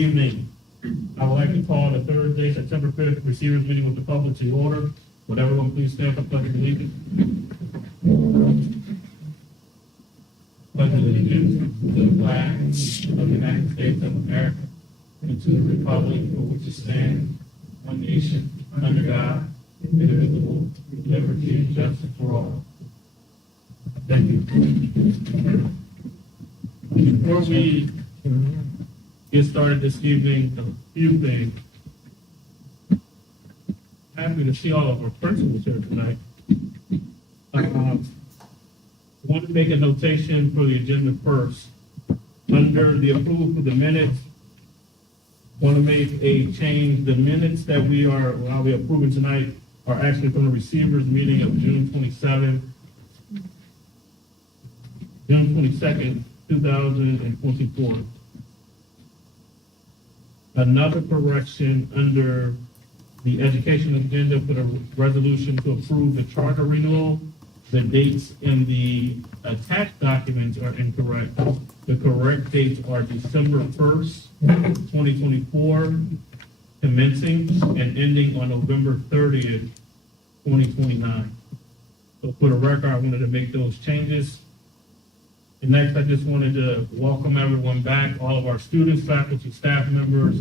evening. I would like to call the Thursday, September 5th, Receivers Meeting with the public to order. Would everyone please stand for pledge of allegiance? Pledge of allegiance to the flag of the United States of America and to the republic for which it stands, one nation, under God, indivisible, with liberty and justice for all. Thank you. Before we get started this evening, a few things. Happy to see all of our principals here tonight. Want to make a notation for the agenda first. Under the approval for the minutes, want to make a change. The minutes that I'll be approving tonight are actually from the receivers meeting of June 22nd, 2024. Another correction under the education agenda for the resolution to approve the charter renewal. The dates in the attached documents are incorrect. The correct dates are December 1st, 2024, commencing and ending on November 30th, 2029. So for the record, I wanted to make those changes. And next, I just wanted to welcome everyone back, all of our students, faculty, staff members,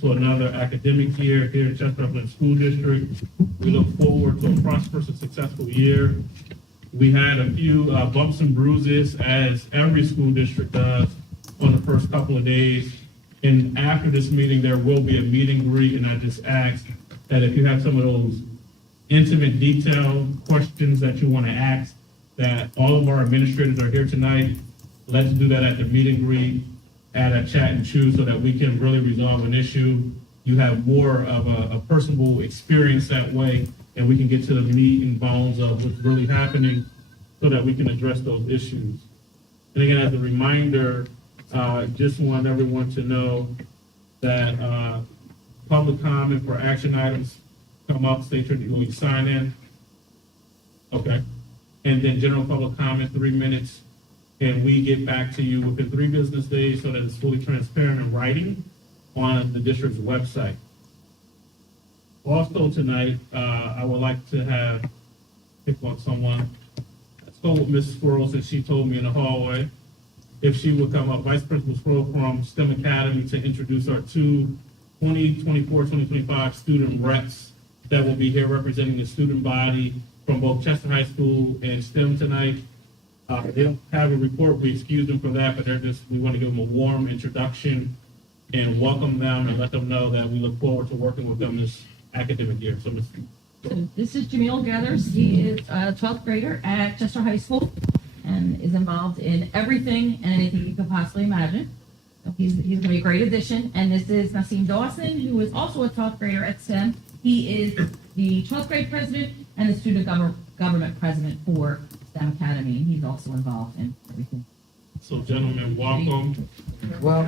to another academic year here at Chester Upland School District. We look forward to a prosperous and successful year. We had a few bumps and bruises, as every school district does, on the first couple of days. And after this meeting, there will be a meet and greet, and I just ask that if you have some of those intimate, detailed questions that you want to ask, that all of our administrators are here tonight. Let's do that at the meet and greet, at a chat and choose, so that we can really resolve an issue. You have more of a personable experience that way, and we can get to the meat and bones of what's really happening so that we can address those issues. And again, as a reminder, just want everyone to know that public comment for action items come up, state your name, you sign in. Okay. And then general public comment, 3 minutes, and we get back to you within 3 business days so that it's fully transparent in writing on the district's website. Also tonight, I would like to pick on someone. I spoke with Mrs. Squirrels, and she told me in the hallway if she would come up, Vice Principal Squirrel from STEM Academy, to introduce our 2 2024-2025 student reps that will be here representing the student body from both Chester High School and STEM tonight. They don't have a report, we excuse them for that, but we want to give them a warm introduction and welcome them and let them know that we look forward to working with them this academic year. So, this is Jamil Gathers. He is a 12th grader at Chester High School and is involved in everything and anything you could possibly imagine. So he's going to be a great addition. And this is Nassim Dawson, who is also a 12th grader at STEM. He is the 12th grade president and the student government president for STEM Academy. He's also involved in everything. So, gentlemen, welcome. Well,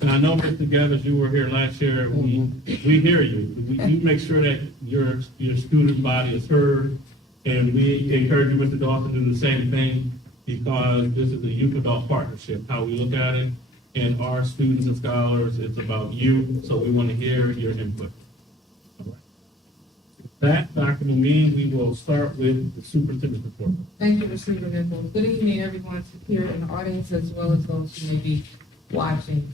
and I know, Mr. Gathers, you were here last year. We hear you. We do make sure that your student body is heard, and we encourage you, Mr. Dawson, to do the same thing, because this is a youth-adult partnership, how we look at it. And our students and scholars, it's about you, so we want to hear your input. All right. That, Dr. Mumeen, we will start with the superintendent's report. thank you, Mr. Superintendent. Good evening, everyone here in the audience, as well as those who may be watching.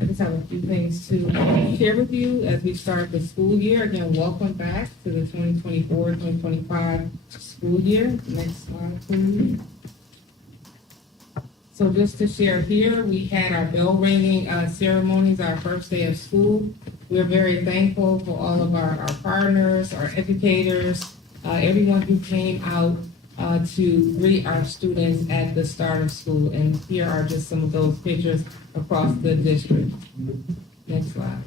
I just have a few things to share with you as we start the school year. Again, welcome back to the 2024-2025 school year. Next slide, please. So just to share here, we had our bell ringing ceremonies, our first day of school. We're very thankful for all of our partners, our educators, everyone who came out to greet our students at the start of school. And here are just some of those pictures across the district. Next slide.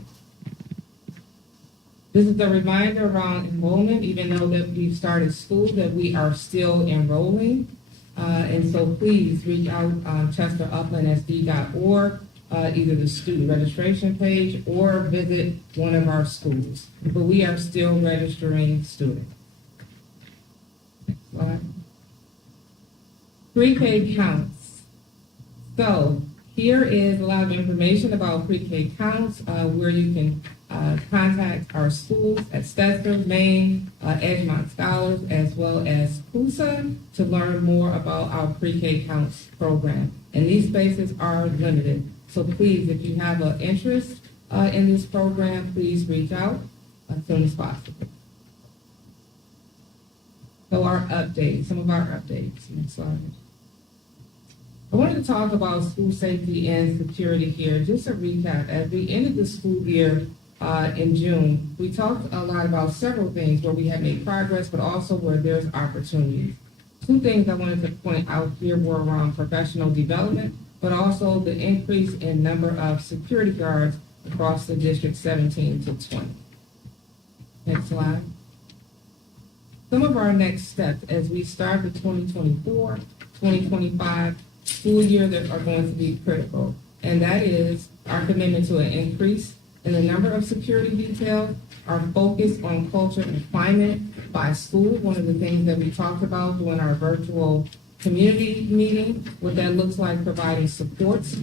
This is a reminder around enrollment, even though that we've started school, that we are still enrolling. And so please reach out on chesteruplandsd.org, either the student registration page or visit one of our schools. But we are still registering students. Next slide. Pre-K counts. So here is a lot of information about pre-K counts, where you can contact our schools at Stetson, Maine, Edgemont Scholars, as well as CUSA to learn more about our pre-K counts program. And these spaces are limited. So please, if you have an interest in this program, please reach out as soon as possible. So our updates, some of our updates. Next slide. I wanted to talk about school safety and security here. Just a recap, as we ended the school year in June, we talked a lot about several things where we have made progress, but also where there's opportunities. Two things I wanted to point out here were around professional development, but also the increase in number of security guards across the district 17 to 20. Next slide. Some of our next steps as we start the 2024-2025 school year that are going to be critical, and that is our commitment to an increase in the number of security details, our focus on culture and climate by school, one of the things that we talked about during our virtual community meeting, what that looks like providing supports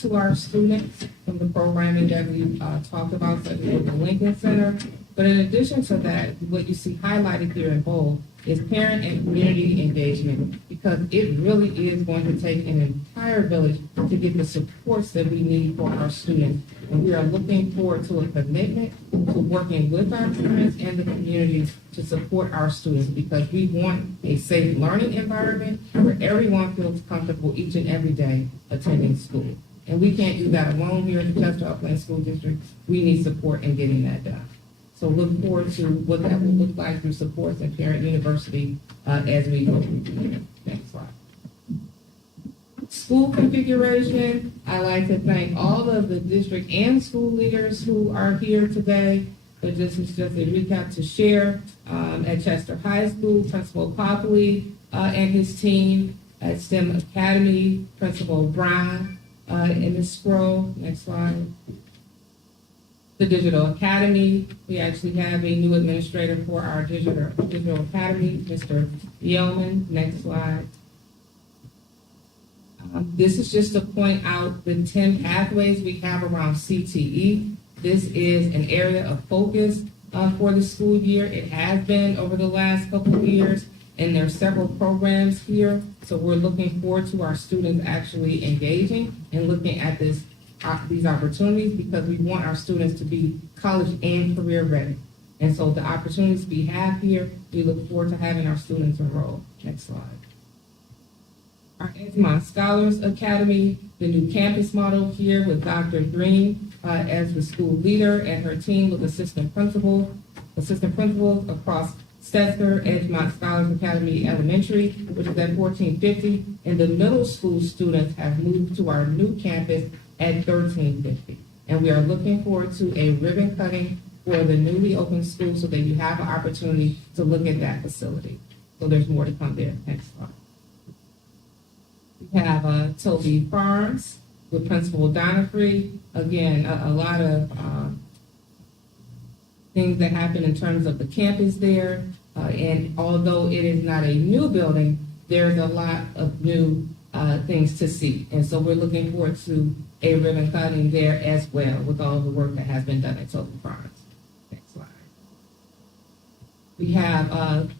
to our students from the programming that we talked about, such as with the Lincoln Center. But in addition to that, what you see highlighted here in bold is parent and community engagement, because it really is going to take an entire village to get the supports that we need for our students. And we are looking forward to a commitment to working with our parents and the community to support our students, because we want a safe learning environment where everyone feels comfortable each and every day attending school. And we can't do that alone here at the Chester Upland School District. We need support in getting that done. So look forward to what that will look like through supports and Parent University as we go through the year. Next slide. School configuration. I'd like to thank all of the district and school leaders who are here today. But this is just a recap to share. At Chester High School, Principal Copley and his team. At STEM Academy, Principal Brown in the scroll. Next slide. The Digital Academy, we actually have a new administrator for our Digital Academy, Mr. Yeoman. Next slide. This is just to point out the 10 pathways we have around CTE. This is an area of focus for the school year. It has been over the last couple of years, and there are several programs here. So we're looking forward to our students actually engaging and looking at these opportunities, because we want our students to be college and career ready. And so the opportunities we have here, we look forward to having our students enroll. Next slide. Our Edgemont Scholars Academy, the new campus model here with Dr. Green as the school leader and her team with assistant principals across Stetson, Edgemont Scholars Academy Elementary, which is at 1450, and the middle school students have moved to our new campus at 1350. And we are looking forward to a ribbon cutting for the newly opened school so that you have an opportunity to look at that facility. So there's more to come there. Next slide. We have Toby Farms with Principal Donifrey. Again, a lot of things that happen in terms of the campus there. And although it is not a new building, there's a lot of new things to see. And so we're looking forward to a ribbon cutting there as well with all the work that has been done at Toby Farms. Next slide. We have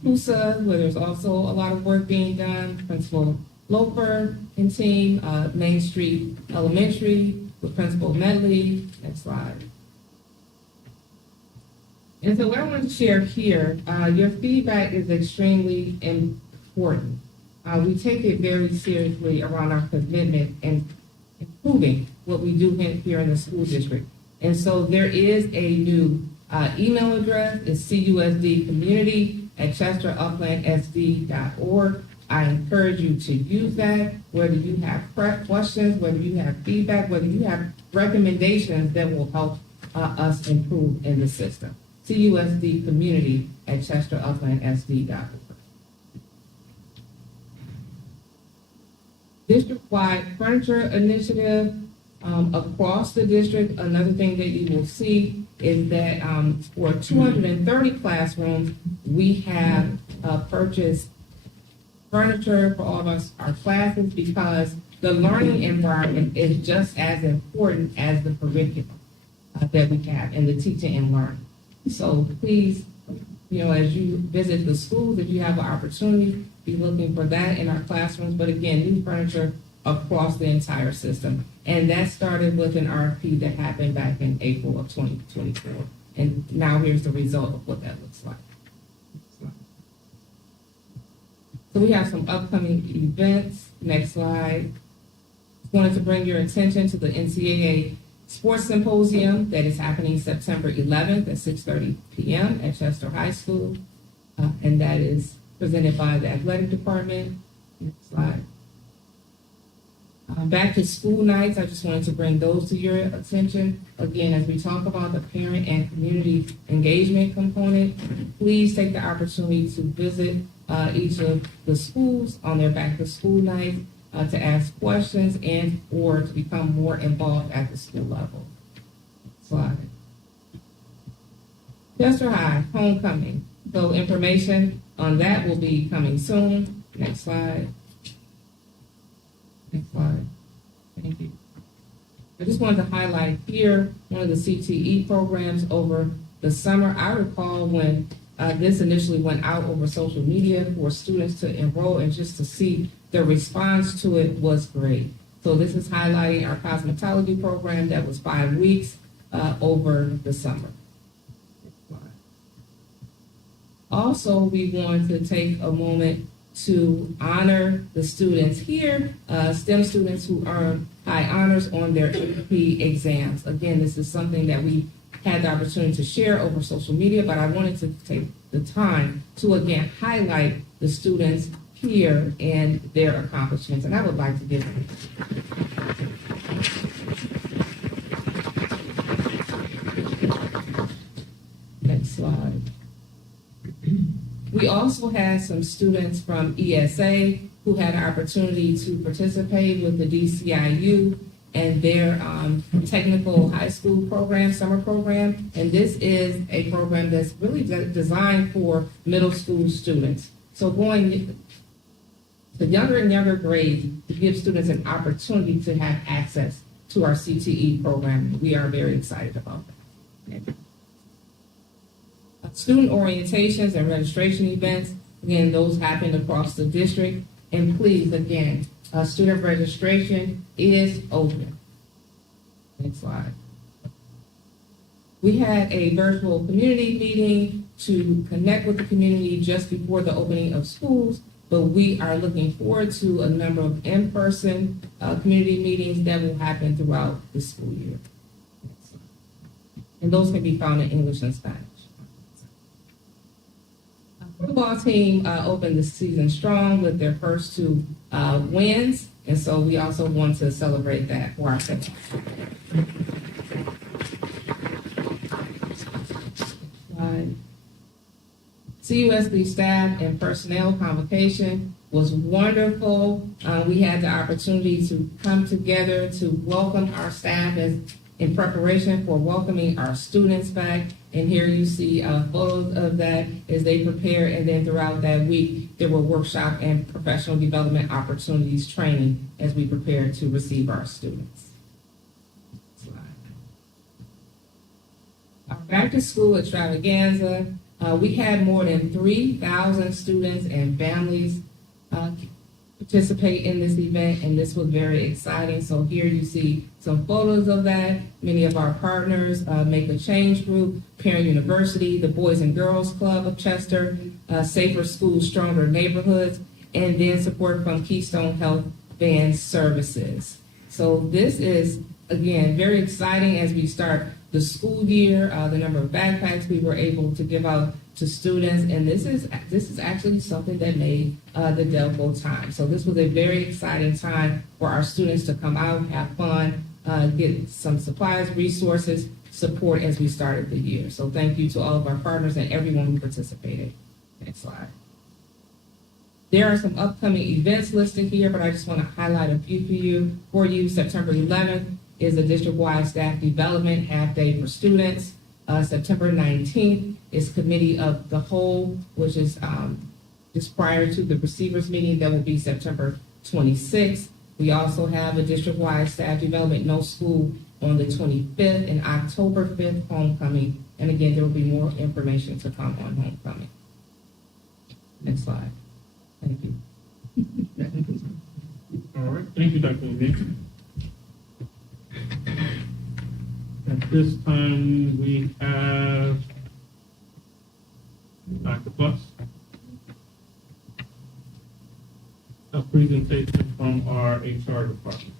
CUSA, where there's also a lot of work being done. Principal Loper and team, Main Street Elementary with Principal Medley. Next slide. And so what I want to share here, your feedback is extremely important. We take it very seriously around our commitment and improving what we do here in the school district. And so there is a new email address. It's cusdcommunity@chesteruplandsd.org. I encourage you to use that, whether you have questions, whether you have feedback, whether you have recommendations that will help us improve in the system. cusdcommunity@chesteruplandsd.org. District-wide furniture initiative across the district. Another thing that you will see is that for 230 classrooms, we have purchased furniture for all of us, our classes, because the learning environment is just as important as the curriculum that we have and the teaching and learning. So please, as you visit the schools, if you have an opportunity, be looking for that in our classrooms. But again, new furniture across the entire system. And that started with an RFP that happened back in April of 2024. And now here's the result of what that looks like. So we have some upcoming events. Next slide. Wanted to bring your attention to the NCAA Sports Symposium that is happening September 11th at 6:30 p.m. at Chester High School. And that is presented by the athletic department. Next slide. Back to school nights, I just wanted to bring those to your attention. Again, as we talk about the parent and community engagement component, please take the opportunity to visit each of the schools on their back to school night to ask questions and or to become more involved at the school level. Slide. Chester High, homecoming. So information on that will be coming soon. Next slide. Next slide. Thank you. I just wanted to highlight here one of the CTE programs over the summer. I recall when this initially went out over social media for students to enroll, and just to see the response to it was great. So this is highlighting our cosmetology program that was 5 weeks over the summer. Also, we want to take a moment to honor the students here, STEM students who earned high honors on their AP exams. Again, this is something that we had the opportunity to share over social media, but I wanted to take the time to again highlight the students here and their accomplishments. And I would like to give them. Next slide. We also had some students from ESA who had an opportunity to participate with the DCIU and their technical high school program, summer program. And this is a program that's really designed for middle school students. So going to younger and younger grades to give students an opportunity to have access to our CTE program. We are very excited about that. Okay. Student orientations and registration events, again, those happen across the district. And please, again, student registration is open. Next slide. We had a virtual community meeting to connect with the community just before the opening of schools, but we are looking forward to a number of in-person community meetings that will happen throughout the school year. And those can be found in English and Spanish. Football team opened the season strong with their first 2 wins, and so we also want to celebrate that for our fans. CUSB staff and personnel convocation was wonderful. We had the opportunity to come together to welcome our staff in preparation for welcoming our students back. And here you see photos of that as they prepare. And then throughout that week, there were workshop and professional development opportunities, training as we prepare to receive our students. Our back to school extravaganza, we had more than 3,000 students and families participate in this event, and this was very exciting. So here you see some photos of that. Many of our partners, Make a Change Group, Parent University, the Boys and Girls Club of Chester, Safer Schools, Stronger Neighborhoods, and then support from Keystone Health Van Services. So this is, again, very exciting as we start the school year, the number of backpacks we were able to give out to students, and this is actually something that made the Delco time. So this was a very exciting time for our students to come out, have fun, get some supplies, resources, support as we started the year. So thank you to all of our partners and everyone who participated. Next slide. There are some upcoming events listed here, but I just want to highlight a few for you. September 11th is a district-wide staff development half day for students. September 19th is Committee of the Whole, which is just prior to the receivers meeting, that will be September 26th. We also have a district-wide staff development, no school, on the 25th, and October 5th, homecoming. And again, there will be more information to come on homecoming. Next slide. Thank you. All right, thank you, Dr. Levine. At this time, we have Dr. Buss. A presentation from our HR department.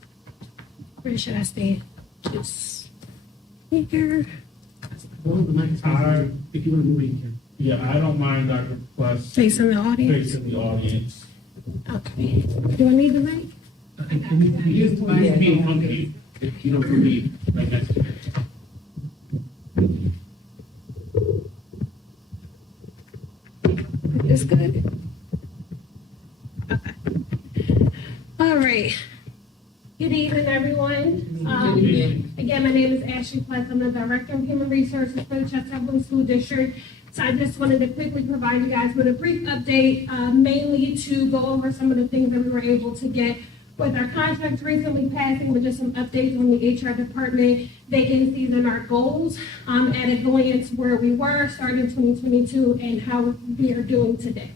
Where should I stay? Just here. Hold the mic, if you want to move it, you can. Yeah, I don't mind Dr. Buss Facing the audience. facing the audience. Okay. Do I need the mic? And you just be in front of you, if you don't believe, right next to you. It's good. Okay. All right. Good evening, everyone. Again, my name is Ashley Pless. I'm the Director of Human Resources for the Chester School District. So I just wanted to quickly provide you guys with a brief update, mainly to go over some of the things that we were able to get with our contracts recently passing, with just some updates on the HR department, vacancies and our goals, at a glance where we were starting 2022 and how we are doing today.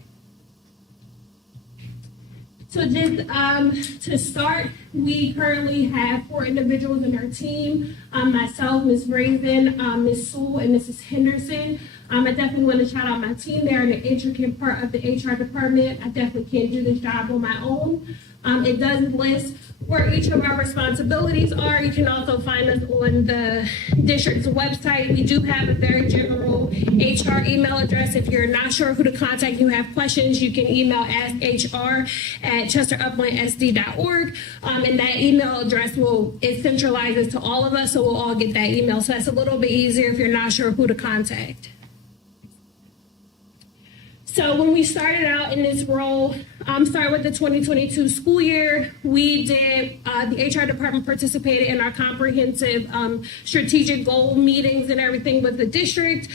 So just to start, we currently have 4 individuals in our team, myself, Ms. Raven, Ms. Sewell, and Mrs. Henderson. I definitely want to shout out my team. They're an intricate part of the HR department. I definitely can't do this job on my own. It does list where each of our responsibilities are. You can also find us on the district's website. We do have a very general HR email address. If you're not sure who to contact, you have questions, you can email askhr@chesteruplandsd.org. And that email address it centralizes to all of us, so we'll all get that email. So that's a little bit easier if you're not sure who to contact. So when we started out in this role, starting with the 2022 school year, we did, the HR department participated in our comprehensive strategic goal meetings and everything with the district.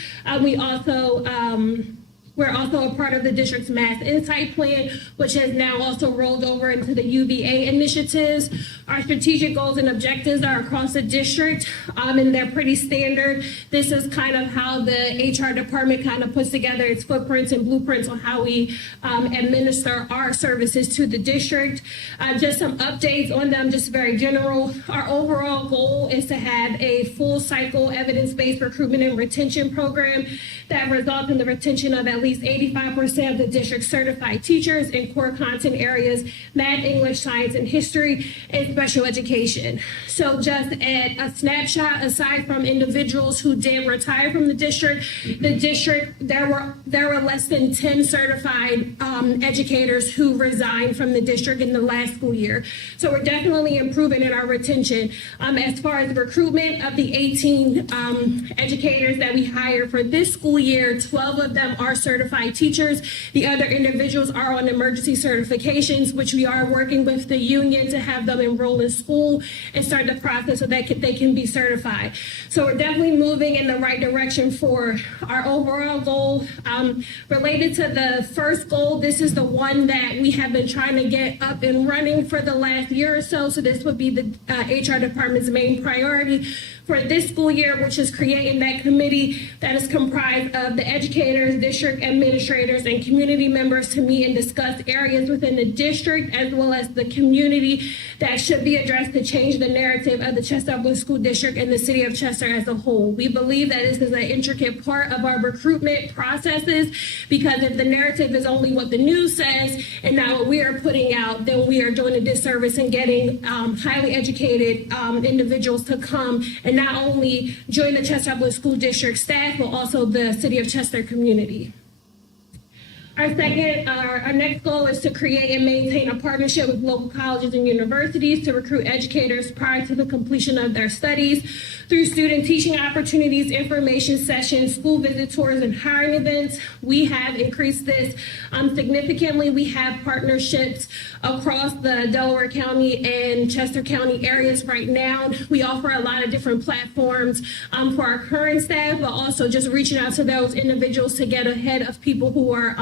We're also a part of the district's Mass Insight Plan, which has now also rolled over into the UVA initiatives. Our strategic goals and objectives are across the district, and they're pretty standard. This is kind of how the HR department kind of puts together its footprints and blueprints on how we administer our services to the district. Just some updates on them, just very general. Our overall goal is to have a full cycle evidence-based recruitment and retention program that results in the retention of at least 85% of the district's certified teachers in core content areas, math, English, science, and history, and special education. So just at a snapshot, aside from individuals who did retire from the district, there were less than 10 certified educators who resigned from the district in the last school year. So we're definitely improving in our retention. As far as recruitment, of the 18 educators that we hired for this school year, 12 of them are certified teachers. The other individuals are on emergency certifications, which we are working with the union to have them enroll in school and start the process so that they can be certified. So we're definitely moving in the right direction for our overall goal. Related to the first goal, this is the one that we have been trying to get up and running for the last year or so. So this would be the HR department's main priority for this school year, which is creating that committee that is comprised of the educators, district administrators, and community members to meet and discuss areas within the district as well as the community that should be addressed to change the narrative of the Chester School District and the city of Chester as a whole. We believe that this is an intricate part of our recruitment processes, because if the narrative is only what the news says and not what we are putting out, then we are doing a disservice in getting highly educated individuals to come and not only join the Chester School District staff, but also the city of Chester community. Our next goal is to create and maintain a partnership with local colleges and universities to recruit educators prior to the completion of their studies through student teaching opportunities, information sessions, school visit tours, and hiring events. We have increased this significantly. We have partnerships across the Delaware County and Chester County areas right now. We offer a lot of different platforms for our current staff, but also just reaching out to those individuals to get ahead of people who are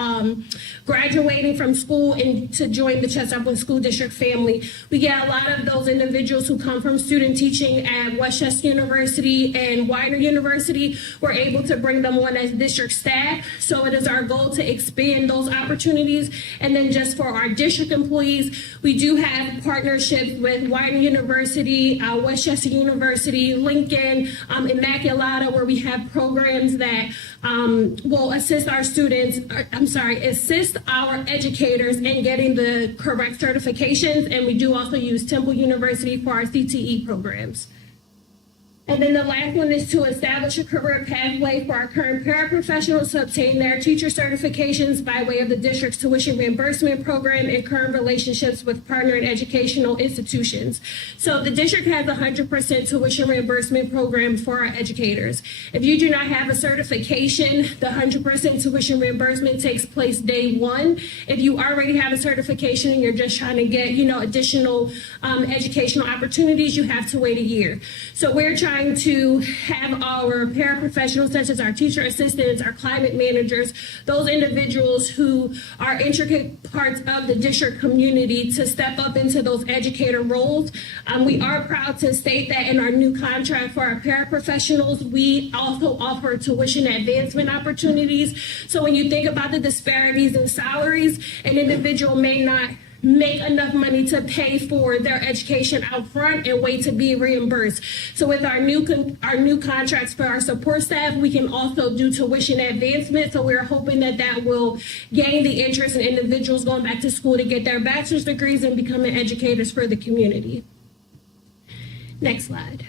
graduating from school and to join the Chester Upland School District family. We get a lot of those individuals who come from student teaching at Westchester University and Widener University. We're able to bring them on as district staff. So it is our goal to expand those opportunities. And then just for our district employees, we do have partnerships with Widener University, Westchester University, Lincoln, Immaculata, where we have programs that will assist our students, assist our educators in getting the correct certifications. And we do also use Temple University for our CTE programs. And then the last one is to establish a career pathway for our current paraprofessionals to obtain their teacher certifications by way of the district's tuition reimbursement program and current relationships with partner and educational institutions. So the district has a 100% tuition reimbursement program for our educators. If you do not have a certification, the 100% tuition reimbursement takes place day one. If you already have a certification and you're just trying to get, additional educational opportunities, you have to wait a year. So we're trying to have our paraprofessionals, such as our teacher assistants, our climate managers, those individuals who are intricate parts of the district community to step up into those educator roles. We are proud to state that in our new contract for our paraprofessionals, we also offer tuition advancement opportunities. So when you think about the disparities in salaries, an individual may not make enough money to pay for their education out front and wait to be reimbursed. So with our new contracts for our support staff, we can also do tuition advancement. So we're hoping that will gain the interest in individuals going back to school to get their bachelor's degrees and becoming educators for the community. Next slide.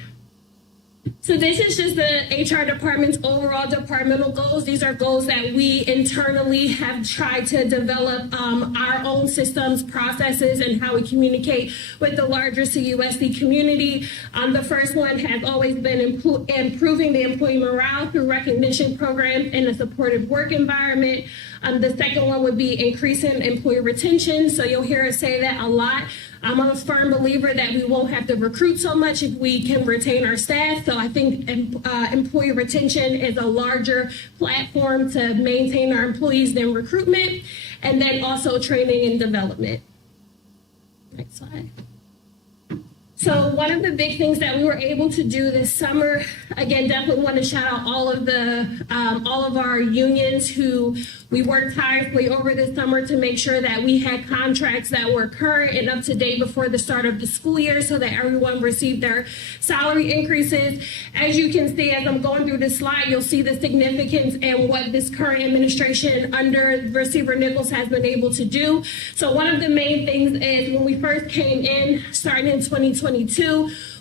So this is just the HR department's overall departmental goals. These are goals that we internally have tried to develop our own systems, processes, and how we communicate with the larger CUSD community. The first one has always been improving the employee morale through recognition programs and a supportive work environment. The second one would be increasing employee retention. So you'll hear us say that a lot. I'm a firm believer that we won't have to recruit so much if we can retain our staff. So I think employee retention is a larger platform to maintain our employees than recruitment, and then also training and development. Next slide. So one of the big things that we were able to do this summer, again, definitely want to shout out all of our unions who we worked tirelessly over this summer to make sure that we had contracts that were current and up to date before the start of the school year so that everyone received their salary increases. As you can see, as I'm going through this slide, you'll see the significance and what this current administration under Receiver Nichols has been able to do. So one of the main things is when we first came in, starting in 2022,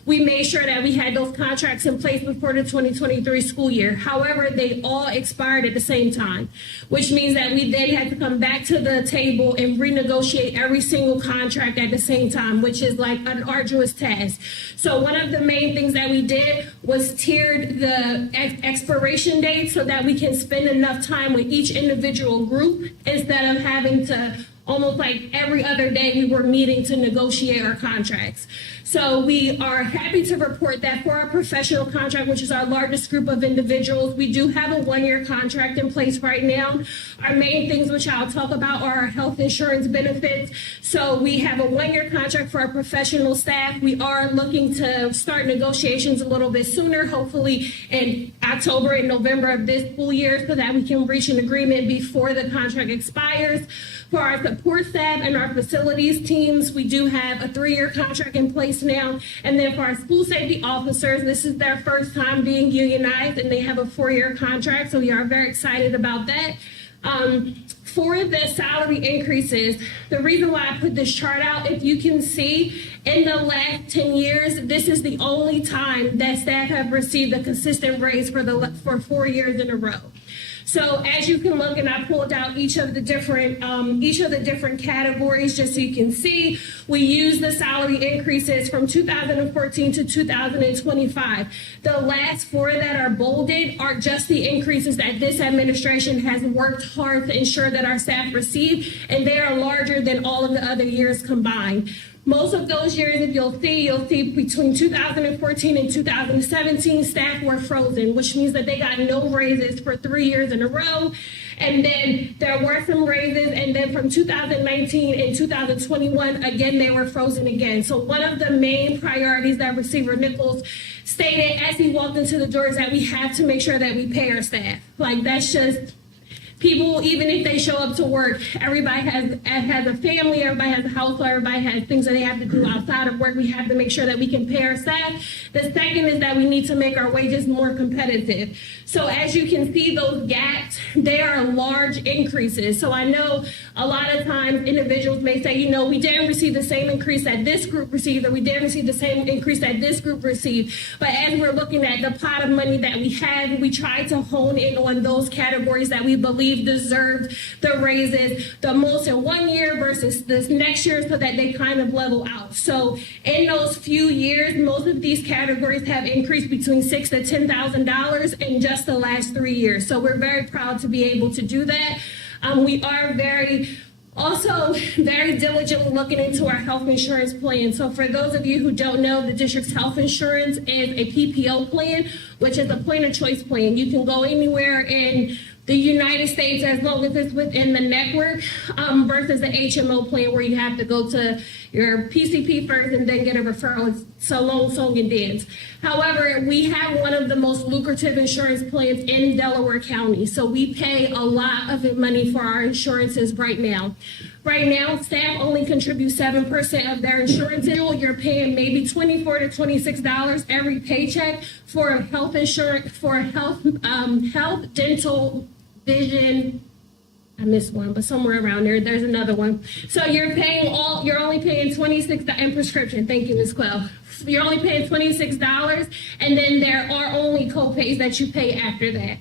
we made sure that we had those contracts in place before the 2023 school year. However, they all expired at the same time, which means that we then had to come back to the table and renegotiate every single contract at the same time, which is like an arduous task. So one of the main things that we did was tiered the expiration date so that we can spend enough time with each individual group instead of having to almost like every other day we were meeting to negotiate our contracts. So we are happy to report that for our professional contract, which is our largest group of individuals, we do have a one-year contract in place right now. Our main things, which I'll talk about, are our health insurance benefits. So we have a one-year contract for our professional staff. We are looking to start negotiations a little bit sooner, hopefully in October and November of this school year, so that we can reach an agreement before the contract expires. For our support staff and our facilities teams, we do have a 3-year contract in place now. And then for our school safety officers, this is their first time being unionized, and they have a 4-year contract, so we are very excited about that. For the salary increases, the reason why I put this chart out, if you can see, in the last 10 years, this is the only time that staff have received a consistent raise for 4 years in a row. So as you can look, and I pulled out each of the different categories just so you can see, we use the salary increases from 2014 to 2025. The last 4 that are bolded are just the increases that this administration has worked hard to ensure that our staff receive, and they are larger than all of the other years combined. Most of those years, if you'll see between 2014 and 2017, staff were frozen, which means that they got no raises for 3 years in a row. And then there were some raises, and then from 2019 and 2021, again, they were frozen again. So one of the main priorities that Receiver Nichols stated as he walked into the door is that we have to make sure that we pay our staff. Like, that's just, people, even if they show up to work, everybody has a family, everybody has a household, everybody has things that they have to do outside of work. We have to make sure that we can pay our staff. The second is that we need to make our wages more competitive. So as you can see, those gaps, they are large increases. So I know a lot of times individuals may say, we didn't receive the same increase that this group received, or we didn't receive the same increase that this group received. But as we're looking at the pot of money that we have, we try to hone in on those categories that we believe deserved the raises the most in 1 year versus this next year, so that they kind of level out. So in those few years, most of these categories have increased between $6,000 to $10,000 in just the last 3 years. So we're very proud to be able to do that. We are also very diligently looking into our health insurance plan. So for those of you who don't know, the district's health insurance is a PPO plan, which is a point of choice plan. You can go anywhere in the United States as long as it's within the network, versus the HMO plan where you have to go to your PCP first and then get a referral. It's so long, song and dance. However, we have one of the most lucrative insurance plans in Delaware County. So we pay a lot of money for our insurances right now. Right now, staff only contribute 7% of their insurance. You're paying maybe $24 to $26 every paycheck for health insurance, for health, dental, vision. I missed one, but somewhere around there's another one. So you're only paying $26 in prescription. Thank you, Ms. Quell. You're only paying $26, and then there are only co-pays that you pay after that.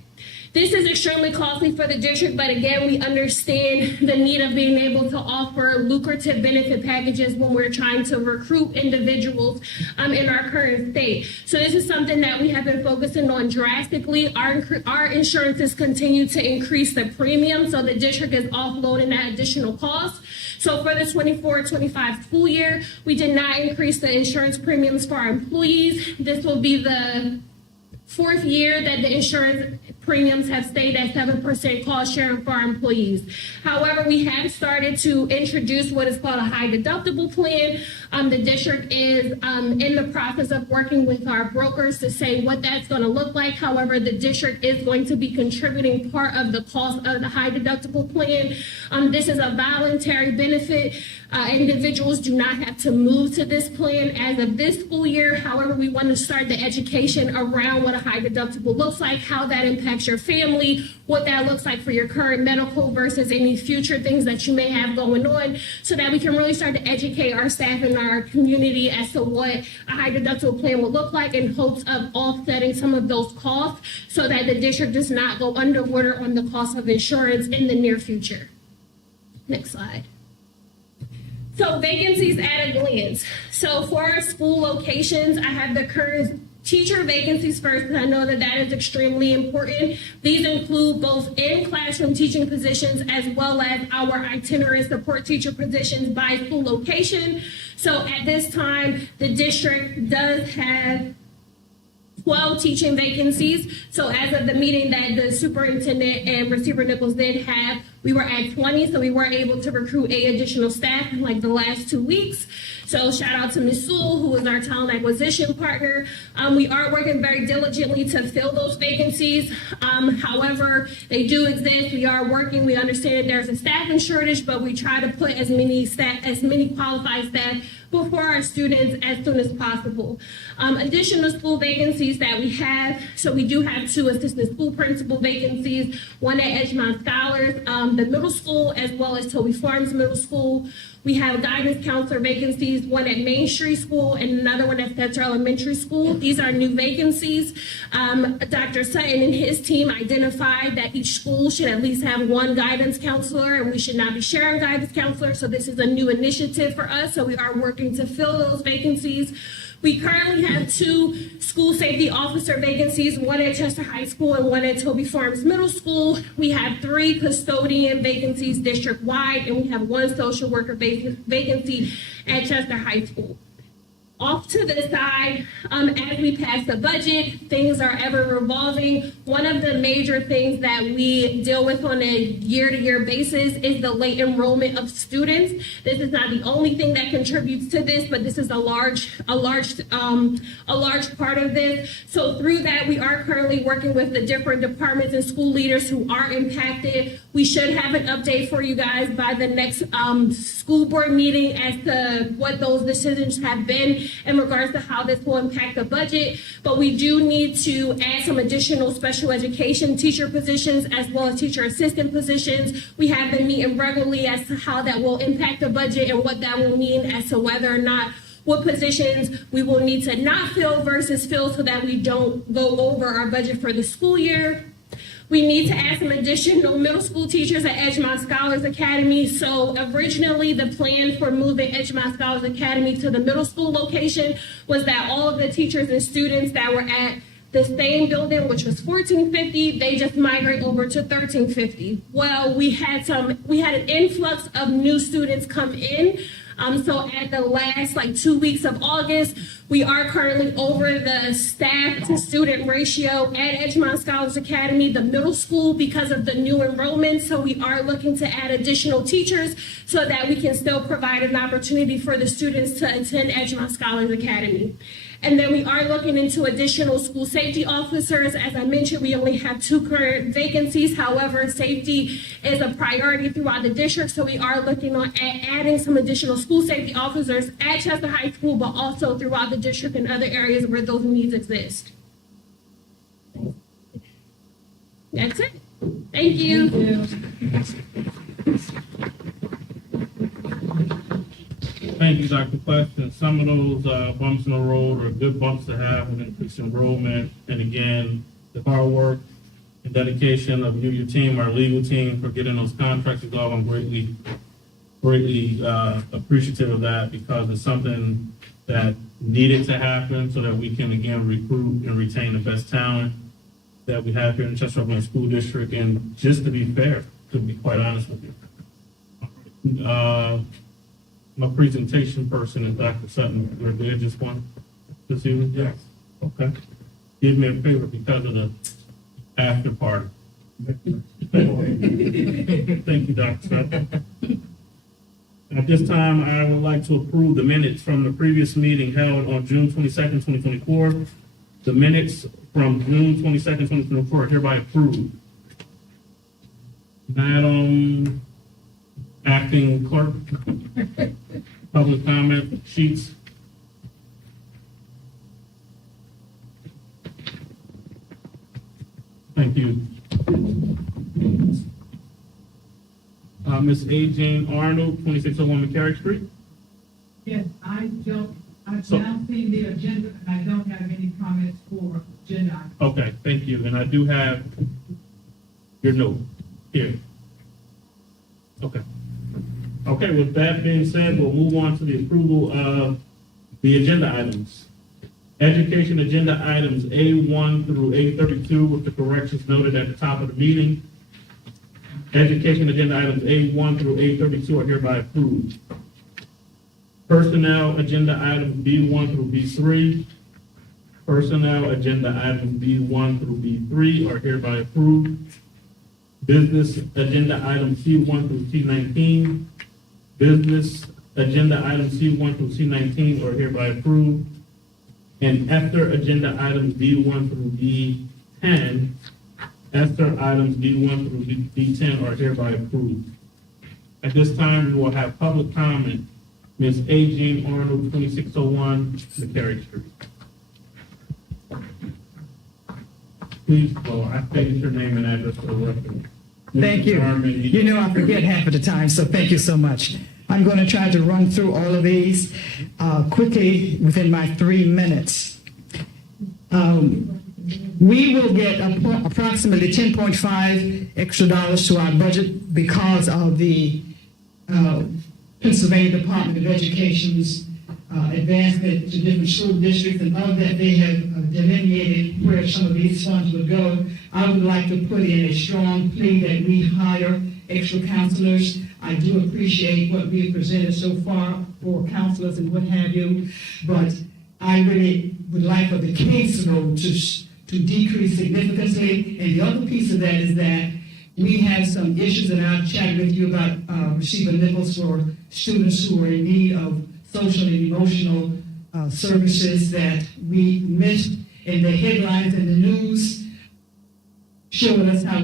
This is extremely costly for the district, but again, we understand the need of being able to offer lucrative benefit packages when we're trying to recruit individuals in our current state. So this is something that we have been focusing on drastically. Our insurances continue to increase the premium, so the district is offloading that additional cost. So for the 24-25 school year, we did not increase the insurance premiums for our employees. This will be the 4th year that the insurance premiums have stayed at 7% cost sharing for our employees. However, we have started to introduce what is called a high deductible plan. The district is in the process of working with our brokers to say what that's going to look like. However, the district is going to be contributing part of the cost of the high deductible plan. This is a voluntary benefit. Individuals do not have to move to this plan as of this school year. However, we want to start the education around what a high deductible looks like, how that impacts your family, what that looks like for your current medical versus any future things that you may have going on, so that we can really start to educate our staff and our community as to what a high deductible plan will look like, in hopes of offsetting some of those costs so that the district does not go underwater on the cost of insurance in the near future. Next slide. So vacancies at a glance. So for our school locations, I have the current teacher vacancies first, because I know that that is extremely important. These include both in-classroom teaching positions as well as our itinerant support teacher positions by school location. So at this time, the district does have 12 teaching vacancies. So as of the meeting that the superintendent and Receiver Nichols did have, we were at 20, so we weren't able to recruit 8 additional staff in like the last 2 weeks. So shout out to Ms. Sewell, who is our talent acquisition partner. We are working very diligently to fill those vacancies. However, they do exist. We are working. We understand that there's a staffing shortage, but we try to put as many qualified staff before our students as soon as possible. Additional school vacancies that we have, so we do have 2 assistant school principal vacancies, one at Edgemont Scholars, the middle school, as well as Toby Farms Middle School. We have guidance counselor vacancies, one at Main Street School and another one at Fetzer Elementary School. These are new vacancies. Dr. Sutton and his team identified that each school should at least have 1 guidance counselor, and we should not be sharing guidance counselors. So this is a new initiative for us. So we are working to fill those vacancies. We currently have 2 school safety officer vacancies, one at Chester High School and one at Toby Farms Middle School. We have 3 custodian vacancies district-wide, and we have 1 social worker vacancy at Chester High School. Off to the side, as we pass the budget, things are ever revolving. One of the major things that we deal with on a year-to-year basis is the late enrollment of students. This is not the only thing that contributes to this, but this is a large part of this. So through that, we are currently working with the different departments and school leaders who are impacted. We should have an update for you guys by the next school board meeting as to what those decisions have been in regards to how this will impact the budget. But we do need to add some additional special education teacher positions as well as teacher assistant positions. We have been meeting regularly as to how that will impact the budget and what that will mean as to whether or not what positions we will need to not fill versus fill so that we don't go over our budget for the school year. We need to add some additional middle school teachers at Edgemont Scholars Academy. So originally the plan for moving Edgemont Scholars Academy to the middle school location was that all of the teachers and students that were at the same building, which was 1450, they just migrate over to 1350. Well, we had an influx of new students come in. So at the last 2 weeks of August, we are currently over the staff to student ratio at Edgemont Scholars Academy, the middle school, because of the new enrollment. So we are looking to add additional teachers so that we can still provide an opportunity for the students to attend Edgemont Scholars Academy. And then we are looking into additional school safety officers. As I mentioned, we only have 2 current vacancies. However, safety is a priority throughout the district, so we are looking at adding some additional school safety officers at Chester High School, but also throughout the district and other areas where those needs exist. That's it. Thank you. Thank you, Dr. Question. Some of those bumps in the road are good bumps to have with increased enrollment. And again, the hard work and dedication of you, your team, our legal team for getting those contracts involved. I'm greatly appreciative of that because it's something that needed to happen so that we can again recruit and retain the best talent that we have here in Chester Oakland School District. And just to be fair, to be quite honest with you, my presentation person is Dr. Sutton. We're there just one this evening? Yes. Okay. Give me a favor because of the after party. Thank you, Dr. Sutton. At this time, I would like to approve the minutes from the previous meeting held on June 22nd, 2024. The minutes from June 22nd, 2024 are hereby approved. Madam Acting Clerk, public comment sheets. Thank you. Ms. A. Jane Arnold, 2601 McCarrick Street. Yes, I've now seen the agenda, and I don't have any comments for agenda items. Okay, thank you. And I do have your note here. Okay. Okay, with that being said, we'll move on to the approval of the agenda items. Education agenda items A1 through A32 with the corrections noted at the top of the meeting. Education agenda items A1 through A32 are hereby approved. Personnel agenda items B1 through B3. Personnel agenda items B1 through B3 are hereby approved. Business agenda items C1 through C19. Business agenda items C1 through C19 are hereby approved. And EFTER agenda items B1 through B10, EFTER items B1 through B10 are hereby approved. At this time, we will have public comment. Ms. A. Jane Arnold, 2601 McCarrick Street. Please, I stated your name and address for the record. Thank you. You know, I forget half of the time, so thank you so much. I'm going to try to run through all of these quickly within my 3 minutes. We will get approximately $10.5 extra to our budget because of the Pennsylvania Department of Education's advancement to different school districts, and all that they have delineated where some of these funds would go. I would like to put in a strong plea that we hire extra counselors. I do appreciate what we have presented so far for counselors and what have you, but I really would like for the caseload to decrease significantly. And the other piece of that is that we have some issues, and I'll chat with you about receiving nickels for students who are in need of social and emotional services that we missed in the headlines and the news, showing us how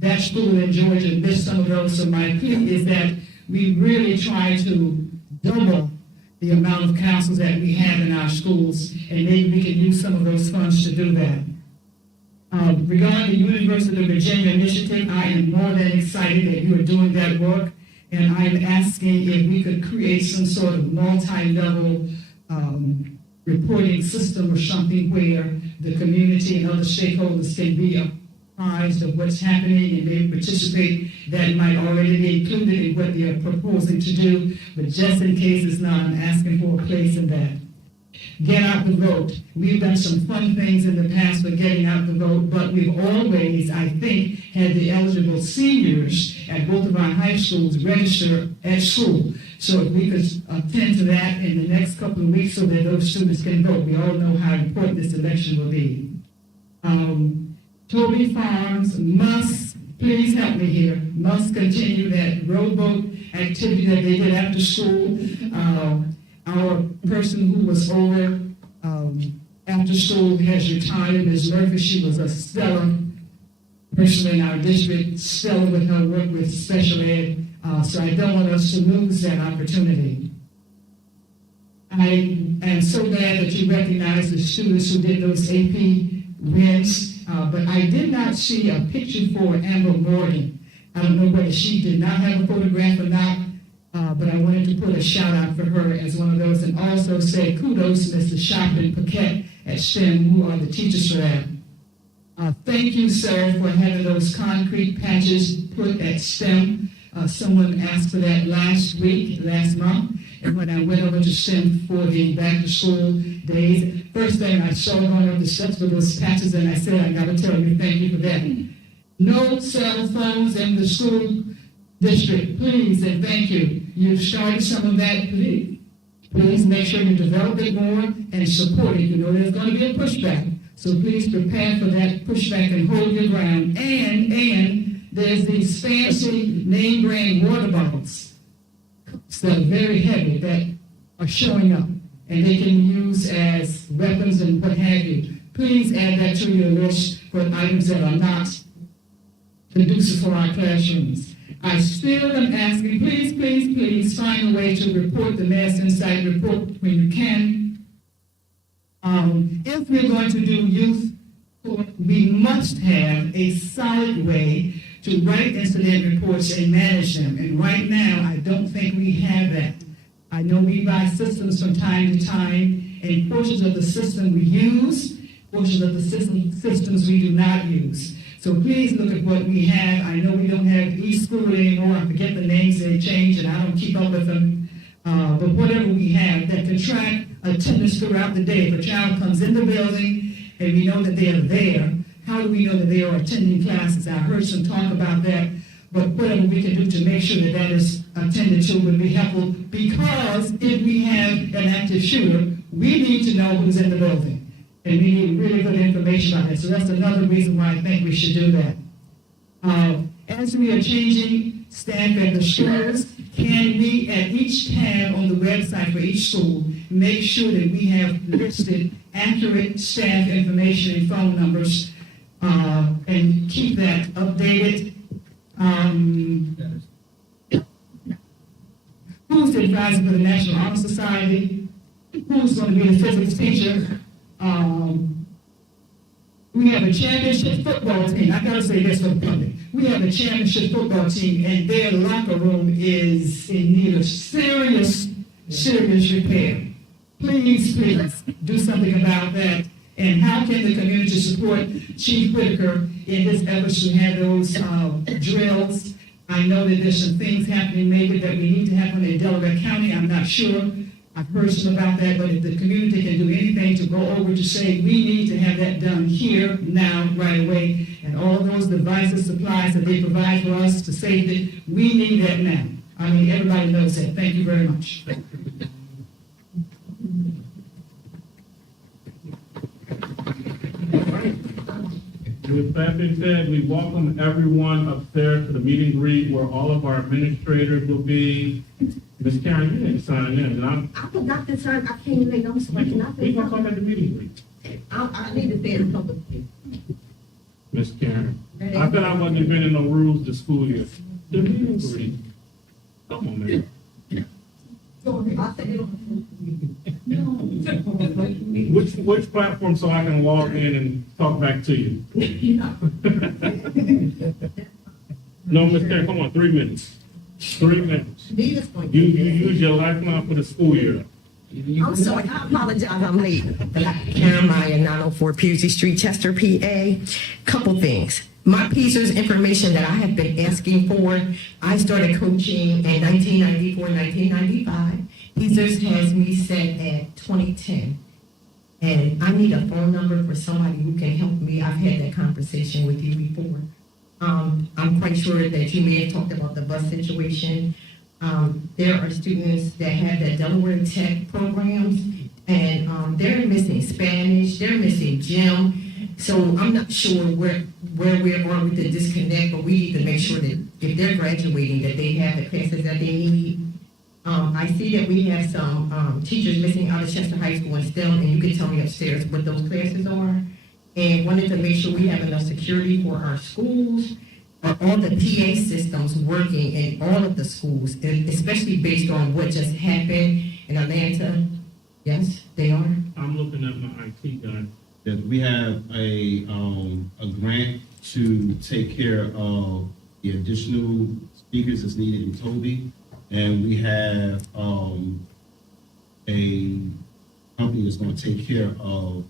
that school in Georgia missed some of those. So my plea is that we really try to double the amount of counselors that we have in our schools, and maybe we can use some of those funds to do that. Regarding the University of Virginia initiative, I am more than excited that you are doing that work, and I'm asking if we could create some sort of multi-level reporting system or something where the community and other stakeholders can be apprised of what's happening and maybe participate. That might already be included in what they're proposing to do, but just in case it's not, I'm asking for a place in that. Get out the vote. We've done some fun things in the past for getting out the vote, but we've always, I think, had the eligible seniors at both of our high schools register at school. So if we could attend to that in the next couple of weeks so that those students can vote. We all know how important this election will be. Toby Farms must, please help me here, must continue that rowboat activity that they did after school. Our person who was over after school has retired, Ms. Murphy. She was a stellar person in our district, stellar with her work with special ed. So I don't want us to lose that opportunity. I am so glad that you recognize the students who did those AP wins, but I did not see a picture for Amber Morgan. I don't know whether she did not have a photograph or not, but I wanted to put a shout out for her as one of those, and also say kudos to Mr. Shop and Paquette at STEM, who are the teachers for that. Thank you, sir, for having those concrete patches put at STEM. Someone asked for that last month, and when I went over to STEM for the back to school days, first thing I saw going up the steps were those patches, and I said, I gotta tell you, thank you for that. No cell phones in the school district, please, and thank you. You've started some of that, please make sure you develop it more and support it. You know there's going to be a pushback, so please prepare for that pushback and hold your ground. And there's these fancy name brand water bottles that are very heavy that are showing up, and they can use as weapons and what have you. Please add that to your list for items that are not conducive for our classrooms. I still am asking, please, please, please find a way to report the Mass Insight report when you can. If we're going to do youth, we must have a solid way to write incident reports and manage them. And right now, I don't think we have that. I know we buy systems from time to time, and portions of the system we use, portions of the systems we do not use. So please look at what we have. I know we don't have e-school anymore. I forget the names, they change, and I don't keep up with them. But whatever we have that can track attendance throughout the day. If a child comes in the building and we know that they are there, how do we know that they are attending classes? I heard some talk about that, but whatever we can do to make sure that that is attended to would be helpful, because if we have an active shooter, we need to know who's in the building. And we need really good information on it. So that's another reason why I think we should do that. As we are changing staff at the schools, can we, at each tab on the website for each school, make sure that we have listed accurate staff information and phone numbers, and keep that updated? Who's the advisor for the National Honor Society? Who's going to be the physics teacher? We have a championship football team. I gotta say this for the public. We have a championship football team, and their locker room is in need of serious repair. Please, please do something about that. And how can the community support Chief Whitaker in his efforts to have those drills? I know that there's some things happening maybe that we need to happen in Delaware County. I'm not sure. I've heard some about that, but if the community can do anything to go over to say, we need to have that done here, now, right away, and all those devices, supplies that they provide for us to save it, we need that now. I mean, everybody knows that. Thank you very much. With that being said, we welcome everyone upstairs to the meet and greet where all of our administrators will be. Ms. Karen, you didn't sign in, and I forgot this, I came late, I'm sorry, can I we say can talk something? at the meet and greet. I need to say a couple of things. Ms. Karen, I thought I wasn't inventing no rules this school year. The meet and greet. Come on, man. I said it on. Which platform so I can log in and talk back to you? No, Ms. Karen, come on, 3 minutes. 3 minutes. Neither's going to You be there. use your lifeline for the school year. I'm sorry, I apologize, I'm late. Karen Meyer, 904 Pusey Street, Chester, PA. Couple things. My PSERS information that I have been asking for, I started coaching in 1994, 1995. PSERS has me set at 2010. And I need a phone number for somebody who can help me. I've had that conversation with you before. I'm quite sure that you may have talked about the bus situation. There are students that have the Delaware Tech programs, and they're missing Spanish, they're missing gym. So I'm not sure where we are with the disconnect, but we need to make sure that if they're graduating, that they have the classes that they need. I see that we have some teachers missing out of Chester High School in STEM, and you can tell me upstairs what those classes are. And wanted to make sure we have enough security for our schools. Are all the PA systems working in all of the schools, and especially based on what just happened in Atlanta? Yes, they are. I'm looking at my IT guy. That we have a grant to take care of the additional speakers that's needed in Toby. And we have a company that's going to take care of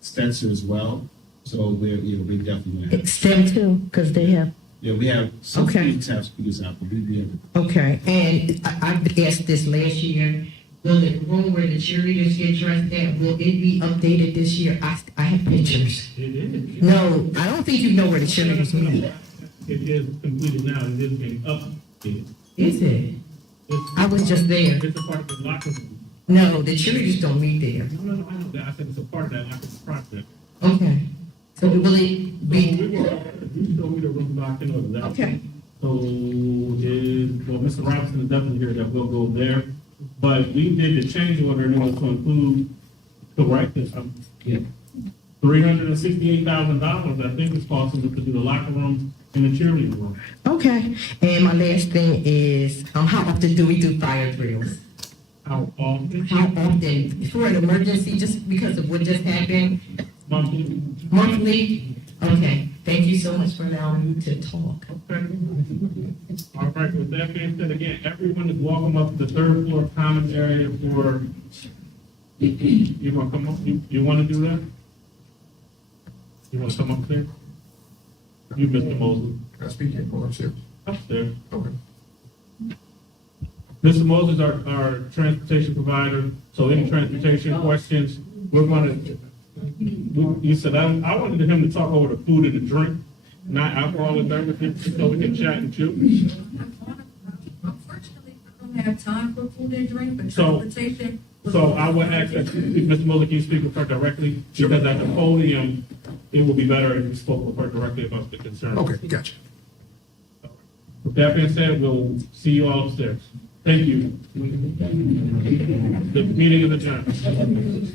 Spencer as well. So we're definitely going to have. STEM too, because they have. Yeah, we have some Okay. students have speakers out, but we have. Okay, and I've asked this last year. Will the room where the cheerleaders get dressed at, will it be updated this year? I have pictures. It is. No, I don't think you know where the cheerleaders meet. It is completed now. It is being updated. Is it? It's- I was just there. It's a part of the locker room. No, the cheerleaders don't meet there. No, I know that. I said it's a part of that locker room project. Okay. So will it So be, you show me the room locker room. That. okay, So Mr. Robinson is definitely here that will go there. But we did the change order and it was to include, correct this, $368,000, I think it's possible to do the locker room and the cheerleading room. okay. And my last thing is, how often do we do fire drills? How often? How often? For an emergency, just because of what just happened? Monthly? Monthly? Okay, thank you so much for allowing me to talk. Okay. All right, with that being said, again, everyone is welcome up to the third floor common area for, you want to come up, you want to do that? You want to come up there? You, Mr. Mosley, Can I speak here or upstairs? upstairs. Okay. Mr. Mosley is our transportation provider, so any transportation questions, we're going to, you said, I wanted him to talk over the food and the drink, not alcohol and beverages, so we can chat and chill. Unfortunately, I don't have time for food and drink, but So- transportation. So I would ask that, Mr. Mosley, can you speak with her directly? Because at the podium, it would be better if you spoke with her directly about the concerns. Okay, gotcha. With that being said, we'll see you all upstairs. Thank you. The meeting is adjourned.